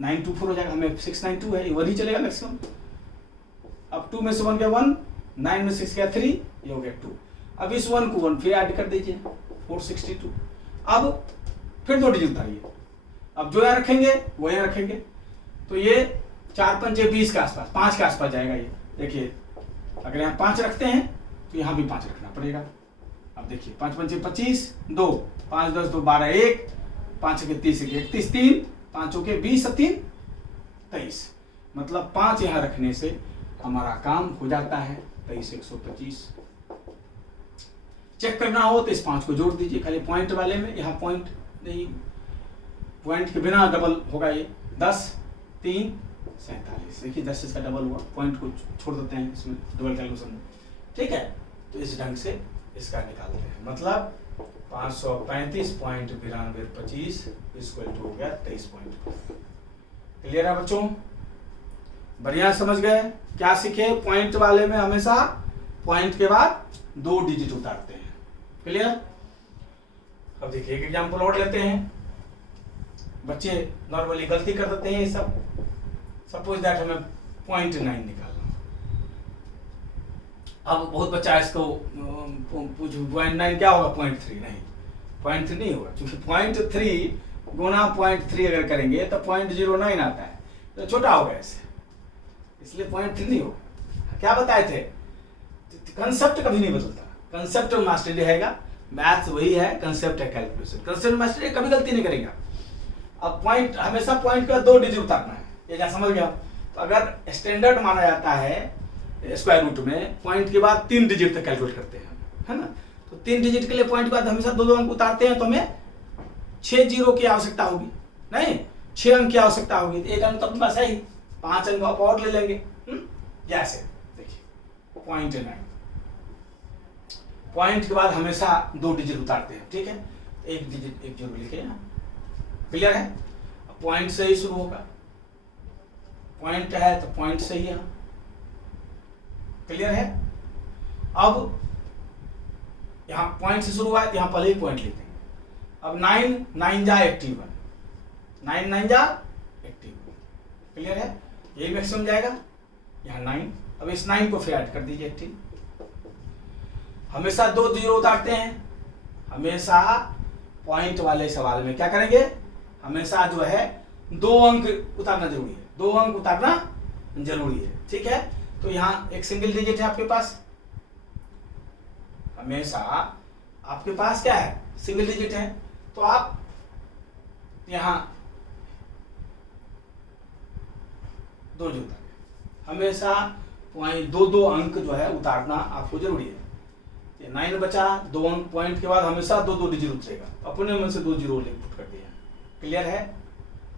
9 2 4 हो जाएगा। हमें 692 है, ये 1 ही चलेगा मैक्सिमम। अब 2 में से 1 गया 1, 9 में 6 गया 3, ये हो गया 2। अब इस 1 को 1 फिर ऐड कर दीजिए, 462। अब फिर 2 डिजिट उतारिए। अब जो यहाँ रखेंगे वो यहाँ रखेंगे, तो ये 4 5 20 के आसपास, 5 के आसपास जाएगा। ये देखिए अगर यहाँ 5 रखते हैं तो यहाँ भी 5 रखना पड़ेगा। अब देखिए 5 5 25, 2 5 10 2 12, 1 5 के 30 31, 3 5 के 20 3 23। मतलब 5 यहाँ रखने से हमारा काम हो जाता है 23 125। चेक करना हो तो इस 5 को जोड़ दीजिए खाली पॉइंट वाले में। यहाँ पॉइंट नहीं, पॉइंट के बिना डबल होगा ये 10 3 47। देखिए 10 इसका डबल हुआ, पॉइंट को छोड़ देते हैं इसमें डबल कैलकुलेशन में। ठीक है, तो इस ढंग से इसका निकालते हैं। मतलब 535.9225 इक्वल टू हो गया 23 पॉइंट। क्लियर है बच्चों? बढ़िया समझ गए? क्या सीखे? पॉइंट वाले में हमेशा पॉइंट के बाद 2 डिजिट उतारते हैं। क्लियर? अब देखिए एक एग्जांपल और लेते हैं। बच्चे नॉर्मली गलती कर देते हैं ये सब। सपोज दैट हमें 0.9 निकालना। अब बहुत बच्चा इसको पूछ 0.9 क्या होगा? 0.3 नहीं, 0.3 नहीं होगा, क्योंकि 0.3 गुना 0.3 अगर करेंगे तो 0.09 आता है, तो छोटा होगा ऐसे, इसलिए 0.3 नहीं होगा। क्या बताए थे? कंसेप्ट कभी नहीं बदलता, कंसेप्ट मास्टरी रहेगा। मैथ्स वही है, कंसेप्ट है कैलकुलेशन। कंसेप्ट मास्टरी कभी गलती नहीं करेगा। अब पॉइंट हमेशा पॉइंट का 2 डिजिट उतारना है, ये क्या समझ गया? तो अगर स्टैंडर्ड माना जाता है स्क्वायर रूट में, पॉइंट के बाद 3 डिजिट तक कैलकुलेट करते हैं, है ना? तो 3 डिजिट के लिए पॉइंट के बाद हमेशा 2 अंक उतारते हैं, तो हमें 6 जीरो की आवश्यकता होगी, नहीं 6 अंक की आवश्यकता होगी। तो 1 अंक तो अपने पास है ही, 5 अंक आप और ले लेंगे। जैसे देखिए 0.9, पॉइंट के बाद हमेशा 2 डिजिट उतारते हैं। ठीक है, 1 डिजिट 1 जीरो लिखे यहाँ। क्लियर है? पॉइंट से ही शुरू होगा, पॉइंट है तो पॉइंट से ही यहाँ। क्लियर है? अब यहाँ पॉइंट से शुरू हुआ है तो यहाँ पहले ही पॉइंट लिख देंगे। अब 9 9 जा 81, 9 9 जा 81। क्लियर है? यही मैक्सिमम जाएगा, यहाँ 9। अब इस 9 को फिर ऐड कर दीजिए 80। हमेशा 2 जीरो उतारते हैं, हमेशा पॉइंट वाले सवाल में क्या करेंगे, हमेशा जो है 2 अंक उतारना जरूरी है, 2 अंक उतारना जरूरी है, ठीक है। तो यहाँ एक सिंगल डिजिट है आपके पास, हमेशा आपके पास क्या है, सिंगल डिजिट है, तो आप यहाँ 2 जीरो उतारें, हमेशा पॉइंट 2 अंक जो है उतारना आपको जरूरी है। ये 9 बचा, 2 अंक पॉइंट के बाद हमेशा 2 डिजिट उतरेगा, अपने मन से 2 जीरो पुट कर दिया, क्लियर है।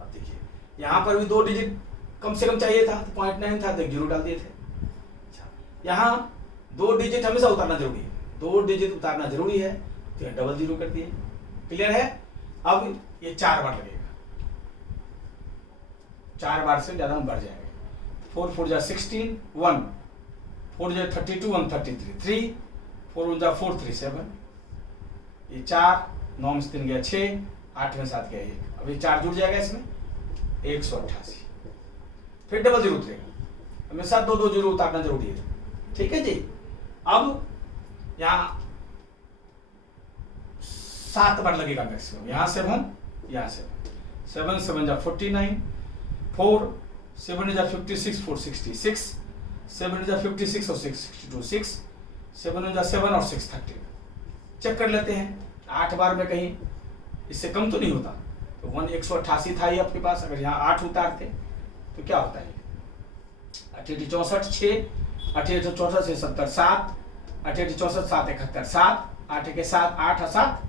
अब देखिए यहाँ पर भी 2 डिजिट कम से कम चाहिए था, तो 0.9 था तो 1 जीरो डाल दिए थे। अच्छा, यहाँ 2 डिजिट हमेशा उतारना जरूरी है, 2 डिजिट उतारना जरूरी है, तो यहाँ डबल जीरो कर दिए, क्लियर है। अब ये 4 बार लगेगा, 4 बार से ज्यादा बढ़ जाएगा। 4 4 जा 16, 1 4 जा 32, 1 33, 3 4 1 जा 4 3 7, ये 4 9 में 3 गया 6, 8 में 7 गया 1, अब ये 4 जुड़ जाएगा इसमें 188, फिर डबल जीरो उतरेगा, हमेशा 2 जीरो उतारना जरूरी है, ठीक है जी। अब यहाँ 7 बार लगेगा मैक्सिमम, यहाँ 7, यहाँ 7 7 जा 49, 4 7 जा 56, 4 66, 7 जा 56 और 6 62, 6 7 जा 7 और 6 30। चेक कर लेते हैं 8 बार में कहीं इससे कम तो नहीं होता, तो 188 था ये आपके पास, अगर यहाँ 8 उतारते तो क्या होता है, 8 64 6, 8 64 6 70 7, 8 64 7 71 7, 8 के 7 8 7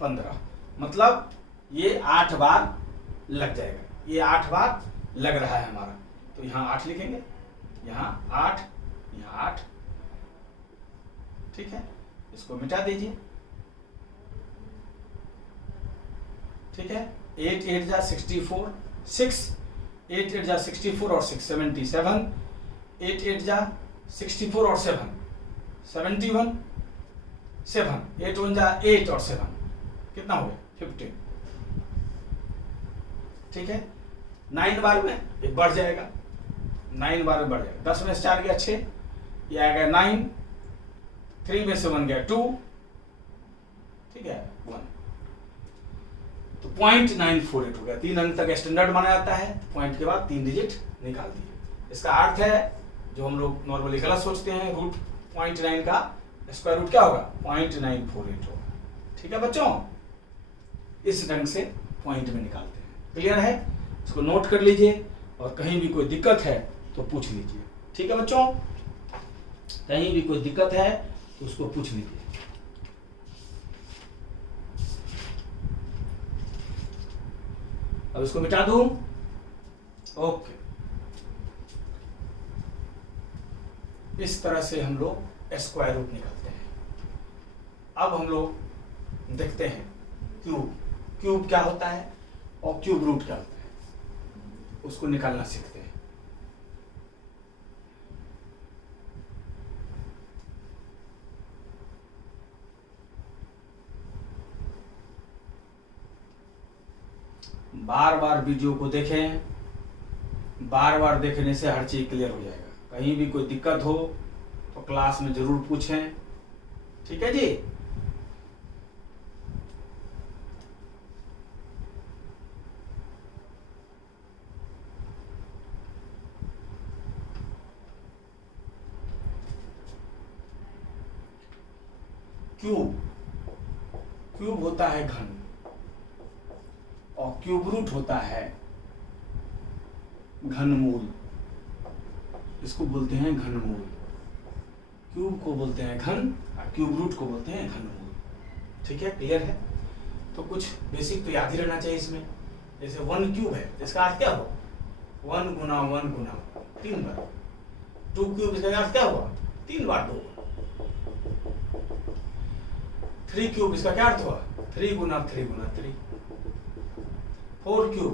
15, मतलब ये 8 बार लग जाएगा, ये 8 बार लग रहा है हमारा, तो यहाँ 8 लिखेंगे, यहाँ 8, यहाँ 8, ठीक है। इसको मिटा दीजिए, ठीक है। 8 8 जा 64, 6 8 8 जा 64 और 6 77, 8 8 जा 64 और 7 71, 7 8 1 जा 8 और 7 कितना हो गया 15, ठीक है। 9 बार में ये बढ़ जाएगा, 9 बार में बढ़ जाएगा, 10 में से 4 गया 6, ये आ गया 9, 3 में से 1 गया 2, ठीक है 1, तो 0.948 हो गया। 3 अंक तक स्टैंडर्ड माना जाता है, पॉइंट के बाद 3 डिजिट निकाल दिए। इसका अर्थ है जो हम लोग नॉर्मली गलत सोचते हैं, रूट 0.9 का स्क्वायर रूट क्या होगा 0.948 होगा, ठीक है बच्चों। इस ढंग से पॉइंट में निकालते हैं, क्लियर है। इसको नोट कर लीजिए और कहीं भी कोई दिक्कत है तो पूछ लीजिए, ठीक है बच्चों। कहीं भी कोई दिक्कत है तो उसको पूछ लीजिए। अब इसको मिटा दूं, ओके। इस तरह से हम लोग स्क्वायर रूट निकालते हैं। अब हम लोग देखते हैं क्यूब, क्यूब क्या होता है और क्यूब रूट क्या होता है, उसको निकालना सीखते हैं। बार बार वीडियो को देखें, बार बार देखने से हर चीज क्लियर हो जाएगा। कहीं भी कोई दिक्कत हो तो क्लास में जरूर पूछें, ठीक है जी। क्यूब, क्यूब होता है घन और क्यूब रूट होता है घनमूल, इसको बोलते हैं घनमूल। क्यूब को बोलते हैं घन और क्यूब रूट को बोलते हैं घनमूल, ठीक है, क्लियर है। तो कुछ बेसिक तो याद ही रहना चाहिए इसमें। जैसे 1 क्यूब है, इसका अर्थ क्या हुआ 1 गुना 1 गुना 3 बार। 2 क्यूब, इसका अर्थ क्या हुआ 3 बार 2। 3 क्यूब, इसका क्या अर्थ हुआ 3 गुना 3 गुना 3। 4 क्यूब,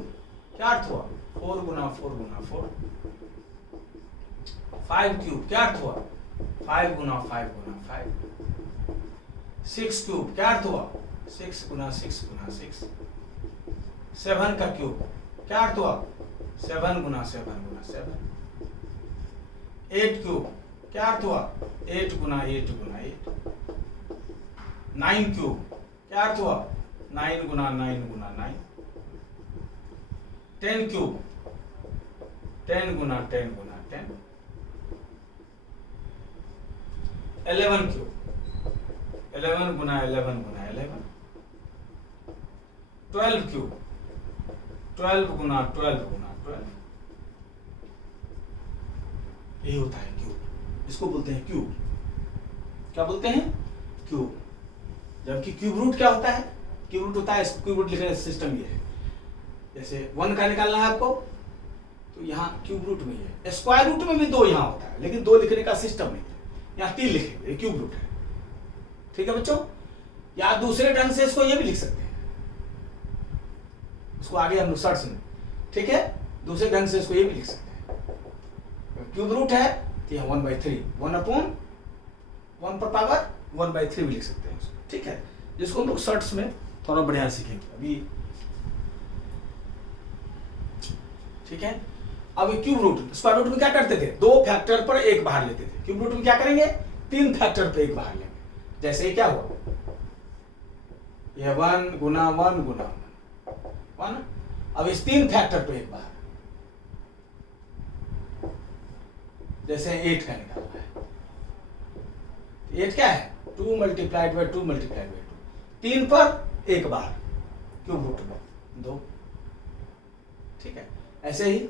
क्या अर्थ हुआ 4 गुना 4 गुना 4। 5 क्यूब, क्या अर्थ हुआ 5 गुना 5 गुना 5। 6 क्यूब, क्या अर्थ हुआ 6 गुना 6 गुना 6। 7 का क्यूब, क्या अर्थ हुआ 7 गुना 7 गुना 7। 8 क्यूब, क्या अर्थ हुआ 8 गुना 8 गुना 8। 9 क्यूब, क्या अर्थ हुआ? 9 गुना 9 गुना 9। 10 क्यूब, 10 गुना 10 गुना 10। 11 क्यूब, 11 गुना 11 गुना 11। 12 क्यूब, 12 गुना 12 गुना 12। ये होता है क्यूब, इसको बोलते हैं क्यूब। क्या बोलते हैं? क्यूब। जबकि क्यूब रूट क्या होता है? क्यूब रूट होता है, क्यूब रूट लिखने का सिस्टम ये है, जैसे 1 का निकालना है आपको तो यहाँ क्यूब रूट में है, स्क्वायर रूट में भी 2 यहाँ होता है, लेकिन 2 लिखने का सिस्टम नहीं है, यहाँ 3 लिखेंगे, ये क्यूब रूट है। ठीक है बच्चों, या दूसरे ढंग से इसको ये भी लिख सकते हैं, उसको आगे हम लोग सर्च में, ठीक है, दूसरे ढंग से इसको ये भी लिख सकते हैं। क्यूब रूट है तो यहाँ 1/3, 1/1 पर पावर 1/3 भी लिख सकते हैं, ठीक है, जिसको हम लोग सर्ट्स में थोड़ा बढ़िया सीखेंगे अभी। ठीक है, अब क्यूब रूट, स्क्वायर रूट में क्या करते थे? 2 फैक्टर पर 1 बाहर लेते थे। क्यूब रूट में क्या करेंगे? 3 फैक्टर पर 1 बाहर लेंगे। जैसे क्या हुआ, ये 1 गुना 1 गुना 1। अब इस 3 फैक्टर पे 1 बाहर, जैसे 8 का निकालना है, 8 क्या है? 2 मल्टीप्लाइड बाई 2 मल्टीप्लाइड बाई 2। 3 पर 1 बाहर, क्यूब रूट में 2। ठीक है, ऐसे ही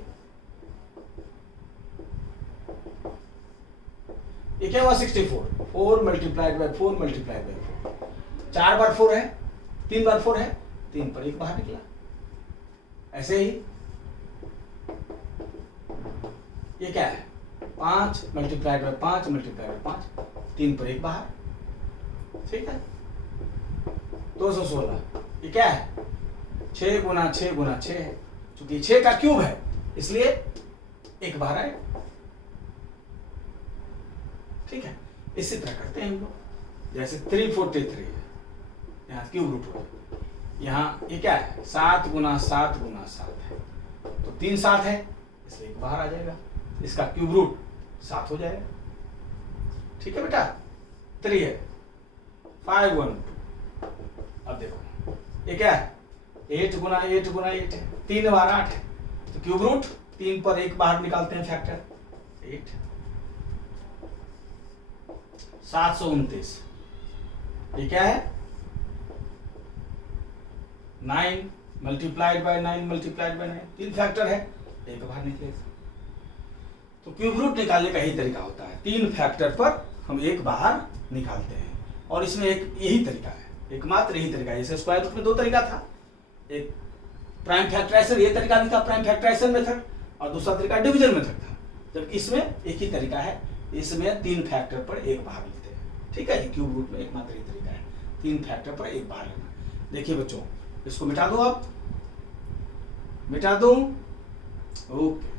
ये क्या हुआ? 64, 4 मल्टीप्लाइड बाई 4 मल्टीप्लाइड बाई 4। 4 बार 4 है, 3 बार 4 है, 3 पर 1 बाहर निकला। ऐसे ही ये क्या है? 5 मल्टीप्लाइड बाई 5 मल्टीप्लाइड बाई 5, 3 पर 1 बाहर। ठीक है, 216। ये क्या है? 6 गुना 6 गुना 6 है, चूंकि 6 का क्यूब है इसलिए 1 बाहर आए। ठीक है, इसी तरह करते हैं हम लोग। जैसे 343 है, यहाँ क्यूब रूट हुआ, यहाँ ये क्या है? 7 गुना 7 गुना 7 है, तो 3 7 है इसलिए 1 बाहर आ जाएगा, इसका क्यूब रूट 7 हो जाएगा। ठीक है बेटा, 3 है, 5 1 2। अब देखो ये क्या है? 8 गुना 8 गुना 8 है, 3 बार 8 है, तो क्यूब रूट 3 पर 1 बाहर निकालते हैं फैक्टर 8। 729, ये क्या है? 9 multiplied by 9 multiplied by 9, 3 factor है, 1 बाहर निकलेगा। तो क्यूब रूट निकालने का यही तरीका होता है, 3 फैक्टर पर हम 1 बाहर निकालते हैं। और इसमें एक यही तरीका है, एकमात्र यही तरीका है। जैसे स्क्वायर रूट में 2 तरीका था, एक प्राइम फैक्टराइजेशन, ये तरीका भी था प्राइम फैक्टराइजेशन मेथड, और दूसरा तरीका डिवीजन मेथड था। जबकि इसमें एक ही तरीका है, इसमें 3 फैक्टर पर 1 बाहर लेते हैं। ठीक है, क्यूब रूट में एकमात्र यही तरीका है, 3 फैक्टर पर 1 बाहर लेना। देखिए बच्चों, इसको मिटा दो, आप मिटा दो, ओके।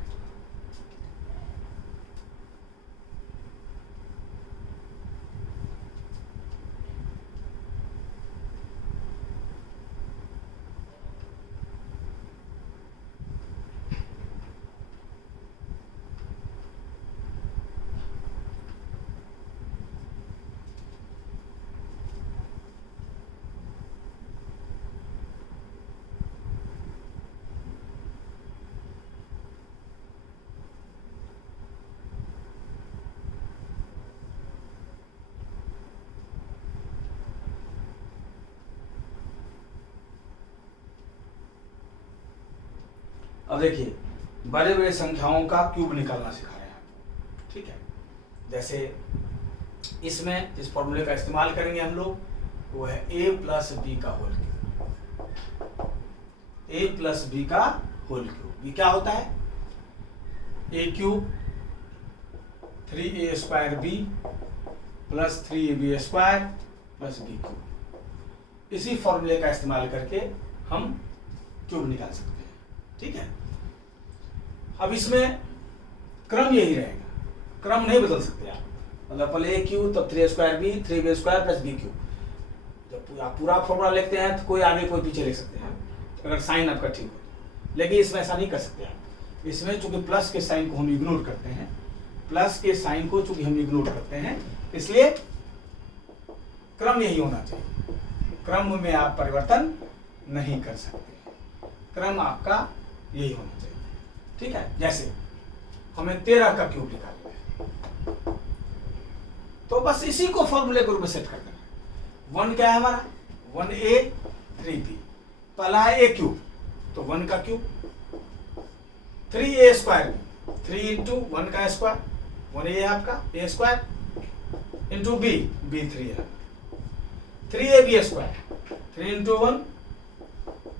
अब देखिए, बड़े बड़े संख्याओं का क्यूब निकालना सिखा रहे हैं। ठीक है, जैसे इसमें जिस फॉर्मूले का इस्तेमाल करेंगे हम लोग, वो है a प्लस बी का whole cube. a plus B का होल क्यूब, ये क्या होता है? a cube 3a square b plus 3ab square plus b cube. इसी फॉर्मूले का इस्तेमाल करके हम क्यूब निकाल सकते हैं। ठीक है, अब इसमें क्रम यही रहेगा, क्रम नहीं बदल सकते आप। मतलब पहले ए क्यू, तब 3 square B, 3b square plus B cube. जब आप पूरा फॉर्मूला लिखते हैं तो कोई आगे कोई पीछे लिख सकते हैं, अगर साइन आपका ठीक हो। लेकिन इसमें ऐसा नहीं कर सकते आप। इसमें चूंकि प्लस के साइन को हम इग्नोर करते हैं, प्लस के साइन को चूंकि हम इग्नोर करते हैं, इसलिए क्रम यही होना चाहिए। क्रम में आप परिवर्तन नहीं कर सकते, क्रम आपका यही होना चाहिए। ठीक है, जैसे हमें 13 का क्यूब निकालना है, तो बस इसी को फॉर्मूले के रूप में सेट कर देना। 1 क्या है हमारा, 1a 3b, पहला है a क्यूब, तो 1 का क्यूब, 3a स्क्वायर, 3 इंटू 1 का स्क्वायर, 1a है आपका a square into b, b 3 है, 3ab स्क्वायर, 3 इंटू 1,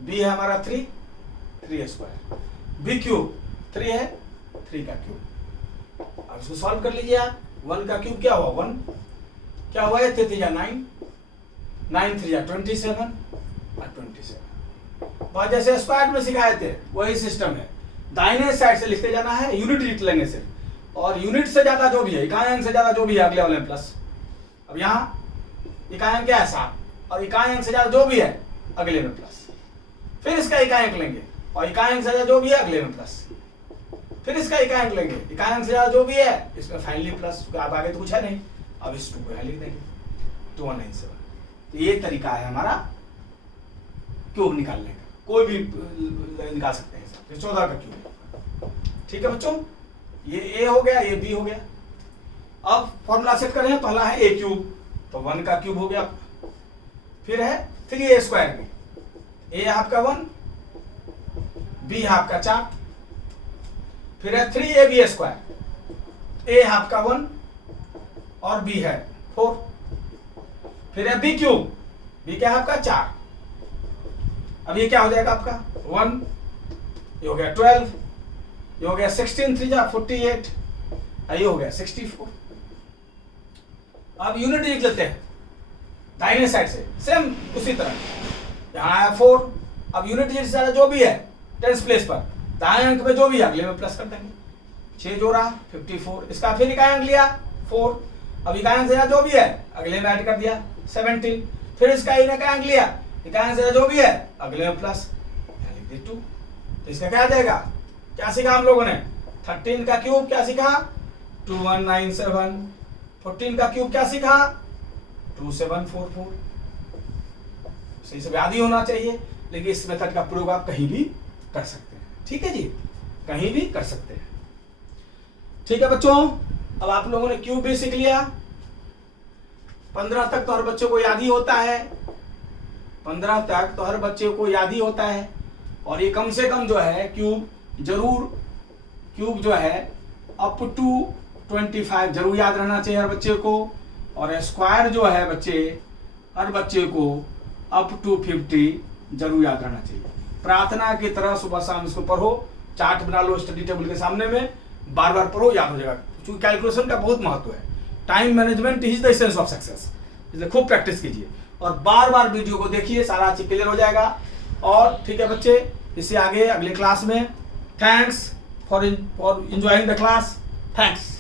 b है हमारा 3 स्क्वायर, b क्यूब 3 है, 3 का क्यूब। अब इसको सॉल्व कर लीजिए आप। 1 का क्यूब क्या हुआ 1, क्या हुआ है 3 3 9, 9 3 27 और 27। और जैसे स्क्वायर में सिखाए थे वही सिस्टम है, दाहिने साइड से लिखते जाना है, यूनिट लिख लेंगे से, और यूनिट से ज्यादा जो भी है, इकाई अंक से ज्यादा जो भी है अगले वाले में प्लस। अब यहाँ इकाई अंक क्या है 7, और इकाई अंक से ज्यादा जो भी है अगले में प्लस, फिर इसका इकाई अंक लेंगे और इकाई अंक से ज्यादा जो भी है अगले में प्लस, फिर इसका इकाई अंक लेंगे, इकाई अंक से ज्यादा जो भी है इसमें फाइनली प्लस। अब आगे तो कुछ है नहीं, अब इस 2 को यहाँ लिख देंगे 2197। तो ये तरीका है हमारा क्यूब निकालने का, कोई भी निकाल सकते हैं सर। 14 का क्यूब, ठीक है बच्चों, ये a हो गया, ये b हो गया। अब फॉर्मूला सेट करें, पहला है a क्यूब, तो 1 का क्यूब हो गया, फिर है 3a स्क्वायर में, a है आपका 1, b है आपका 4, फिर है 3ab स्क्वायर, a है आपका 1 और b है 4, फिर है b क्यूब, b क्या है आपका 4। अब ये क्या हो जाएगा आपका 1, ये हो गया 12, ये हो गया 16 3 48, ये हो गया 64। अब यूनिट लिख लेते हैं दाहिने साइड से, सेम उसी तरह, यहाँ है 4, अब यूनिट डिजिट से जो भी है टेंस प्लेस पर दाएं अंक में जो भी है अगले में प्लस कर देंगे, 6 जोड़ा 54, इसका फिर इकाई अंक लिया 4, अब इकाई अंक से जो भी है अगले में ऐड कर दिया 17, फिर इसका इकाई अंक लिया, इकाई अंक से जो भी है अगले में प्लस, लिख दी 2। तो इसका क्या आ जाएगा, क्या सीखा हम लोगों ने, 13 का क्यूब क्या सीखा 2197, 14 का क्यूब क्या सीखा 2744। सही सब याद ही होना चाहिए, लेकिन इस मेथड का प्रयोग आप कहीं भी कर सकते हैं। ठीक है जी, कहीं भी कर सकते हैं। ठीक है बच्चों, अब आप लोगों ने क्यूब भी सीख लिया। 15 तक तो हर बच्चे को याद ही होता है, 15 तक तो हर बच्चे को याद ही होता है। और ये कम से कम जो है क्यूब जरूर, क्यूब जो है अप टू 25 जरूर याद रहना चाहिए हर बच्चे को, और स्क्वायर जो है बच्चे हर बच्चे को अप टू 50 जरूर याद रहना चाहिए। प्रार्थना की तरह सुबह शाम इसको पढ़ो, चार्ट बना लो स्टडी टेबल के सामने में, बार बार पढ़ो, याद हो जाएगा। क्योंकि कैलकुलेशन का बहुत महत्व है, time management is the essence of success, इसलिए खूब प्रैक्टिस कीजिए और बार बार वीडियो को देखिए, सारा चीज क्लियर हो जाएगा। और ठीक है बच्चे, इससे आगे अगले क्लास में, thanks for enjoying the class, thanks.